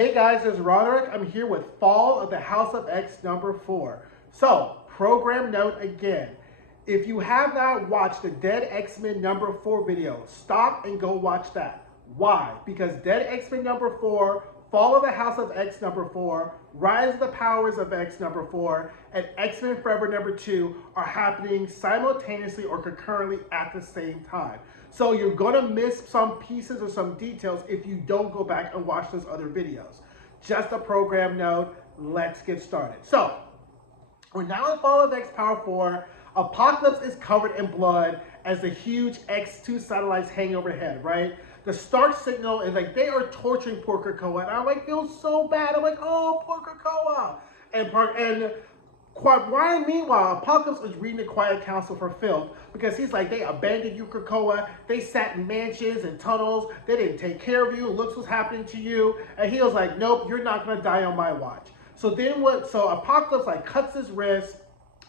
Hey guys, it's Roderick. I'm here with Fall of the House of X number 4. So, program note again. If you have not watched the Dead X-Men number 4 video, stop and go watch that. Why? Because Dead X-Men number 4, Fall of the House of X number 4, Rise of the Powers of X number 4, and X-Men Forever number 2 are happening simultaneously or concurrently at the same time. So you're gonna miss some pieces or some details if you don't go back and watch those other videos. Just a program note, let's get started. So, we're now in Fall of X Power 4. Apocalypse is covered in blood as the huge X2 satellites hang overhead, right? The Stark signal is like, they are torturing poor Krakoa, and I like feel so bad. I'm like, oh, poor Krakoa. And Ryan, meanwhile, Apocalypse is reading the Quiet Council for filth because he's like, they abandoned you, Krakoa. They sat in mansions and tunnels. They didn't take care of you. Looks what's happening to you. And he was like, nope, you're not gonna die on my watch. So then so Apocalypse like cuts his wrist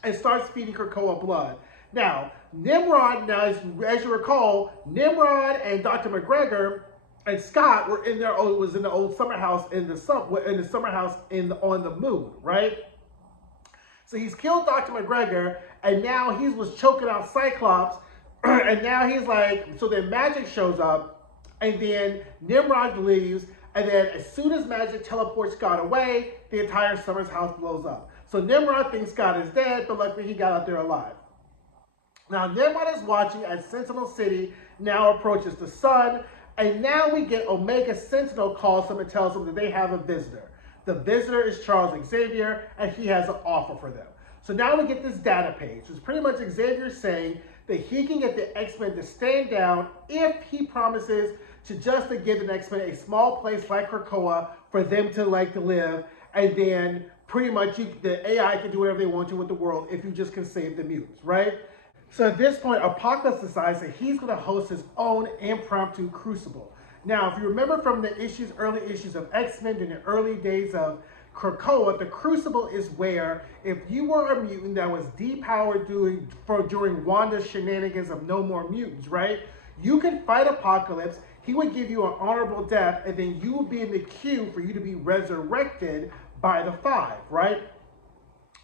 and starts feeding Krakoa blood. Now, Nimrod, as you recall, Nimrod and Dr. McGregor and Scott were in their old, was in the old summer house on the moon, right? So he's killed Dr. McGregor, and now he was choking out Cyclops, and now he's like, so then Magic shows up, and then Nimrod leaves, and then as soon as Magic teleports Scott away, the entire Summers house blows up. So Nimrod thinks Scott is dead, but luckily he got out there alive. Now Nimrod is watching as Sentinel City now approaches the sun, and now we get Omega Sentinel calls him and tells him that they have a visitor. The visitor is Charles Xavier, and he has an offer for them. So now we get this data page. It's pretty much Xavier saying that he can get the X-Men to stand down if he promises to just to give the X-Men a small place like Krakoa for them to live, and then pretty much the AI can do whatever they want to with the world if you just can save the mutants, right? So at this point, Apocalypse decides that he's going to host his own impromptu crucible. Now, if you remember from the early issues of X-Men in the early days of Krakoa, the Crucible is where if you were a mutant that was depowered during Wanda's shenanigans of No More Mutants, right? You could fight Apocalypse, he would give you an honorable death, and then you would be in the queue for you to be resurrected by the Five, right?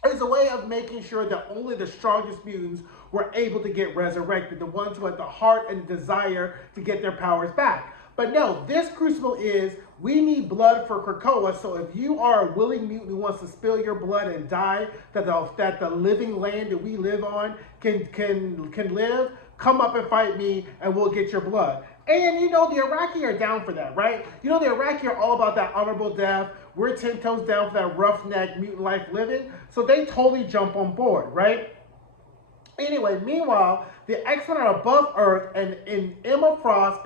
It's a way of making sure that only the strongest mutants were able to get resurrected, the ones who had the heart and desire to get their powers back. But no, this Crucible is, we need blood for Krakoa, so if you are a willing mutant who wants to spill your blood and die, that the living land that we live on can live, come up and fight me and we'll get your blood. And you know, the Iraqi are down for that, right? You know, the Iraqi are all about that honorable death. We're 10 toes down for that roughneck mutant life living, so they totally jump on board, right? Anyway, meanwhile, the X-Men are above Earth, and Emma Frost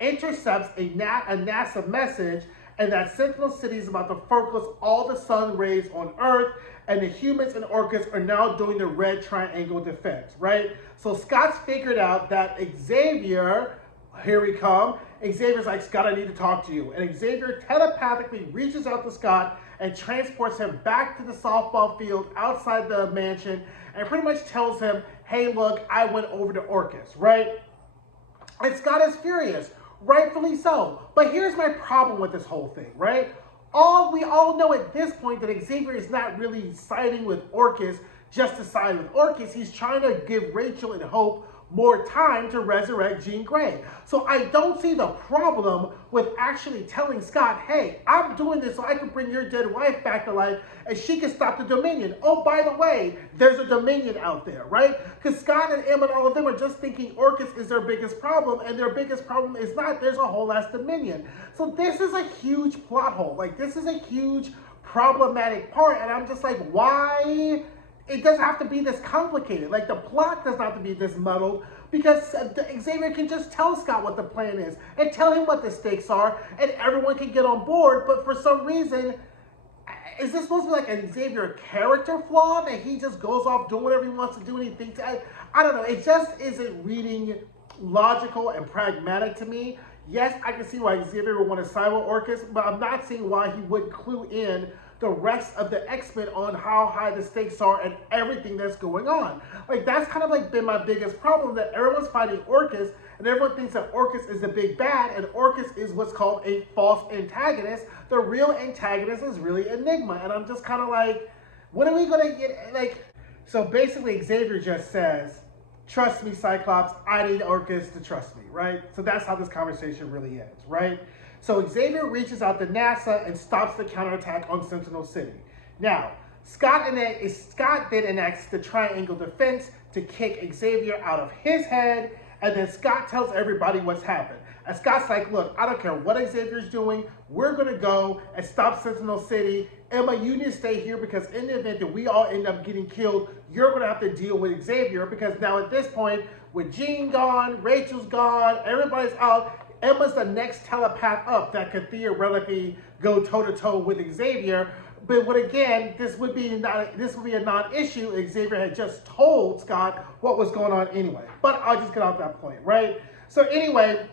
intercepts a NASA message, and that Sentinel City is about to focus all the sun rays on Earth, and the humans and Orcus are now doing the red triangle defense, right? So Scott's figured out that Xavier, here we come, Xavier's like, Scott, I need to talk to you. And Xavier telepathically reaches out to Scott and transports him back to the softball field outside the mansion and pretty much tells him, hey, look, I went over to Orcus, right? And Scott is furious, rightfully so. But here's my problem with this whole thing, right? We all know at this point that Xavier is not really siding with Orcus just to side with Orcus. He's trying to give Rachel and Hope more time to resurrect Jean Grey. So I don't see the problem with actually telling Scott, hey, I'm doing this so I can bring your dead wife back to life and she can stop the Dominion. Oh, by the way, there's a Dominion out there, right? Because Scott and Em and all of them are just thinking Orcus is their biggest problem, and their biggest problem is not, there's a whole ass Dominion. So this is a huge plot hole. Like, this is a huge problematic part, and I'm just like, why? It doesn't have to be this complicated. Like, the plot doesn't have to be this muddled, because Xavier can just tell Scott what the plan is and tell him what the stakes are, and everyone can get on board. But for some reason, is this supposed to be like a Xavier character flaw that he just goes off doing whatever he wants to do and he thinks, I don't know. It just isn't reading logical and pragmatic to me. Yes, I can see why Xavier would want to side with Orcus, but I'm not seeing why he wouldn't clue in the rest of the X-Men on how high the stakes are and everything that's going on. Like, that's kind of like been my biggest problem, that everyone's fighting Orcus and everyone thinks that Orcus is the big bad, and Orcus is what's called a false antagonist The real antagonist is really Enigma. And I'm just kind of like, when are we going to get, like, so basically Xavier just says, trust me, Cyclops, I need Orchis to trust me, right? So that's how this conversation really ends, right? So Xavier reaches out to NASA and stops the counterattack on Sentinel City. Now, Scott then enacts the triangle defense to kick Xavier out of his head, and then Scott tells everybody what's happened. And Scott's like, look, I don't care what Xavier's doing, we're gonna go and stop Sentinel City. Emma, you need to stay here because in the event that we all end up getting killed, you're gonna have to deal with Xavier because now at this point, with Jean gone, Rachel's gone, everybody's out, Emma's the next telepath up that could theoretically go toe-to-toe with Xavier. But again, this would be a non-issue. Xavier had just told Scott what was going on anyway. But I'll just get off that point, right? So anyway,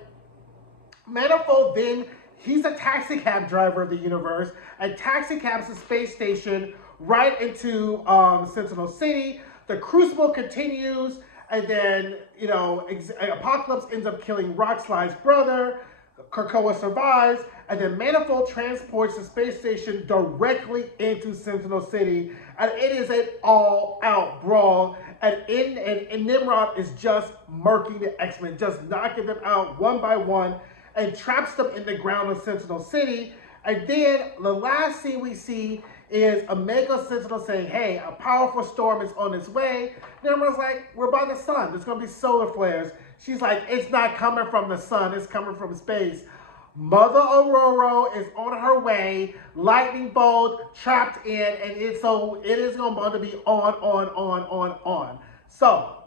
Manifold then, he's a taxi cab driver of the universe, and taxi cabs the space station right into Sentinel City. The Crucible continues, and then, you know, Apocalypse ends up killing Rockslide's brother. Krakoa survives, and then Manifold transports the space station directly into Sentinel City, and it is an all-out brawl. And Nimrod is just murking the X-Men, just knocking them out one by one, and traps them in the ground of Sentinel City. And then the last scene we see is Omega Sentinel saying, hey, a powerful storm is on its way. Nimrod's like, we're by the sun. There's going to be solar flares. She's like, it's not coming from the sun. It's coming from space. Mother Aurora is on her way. Lightning bolt trapped in. And it is going to be on. So,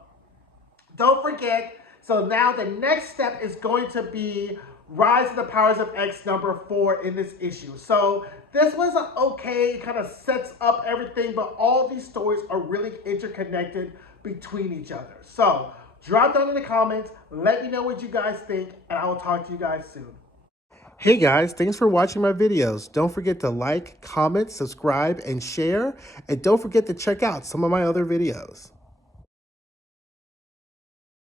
don't forget. So now the next step is going to be Rise of the Powers of X #4 in this issue. So this was okay, it kind of sets up everything, but all these stories are really interconnected between each other. So drop down in the comments, let me know what you guys think, and I will talk to you guys soon. Hey guys, thanks for watching my videos. Don't forget to like, comment, subscribe, and share. And don't forget to check out some of my other videos.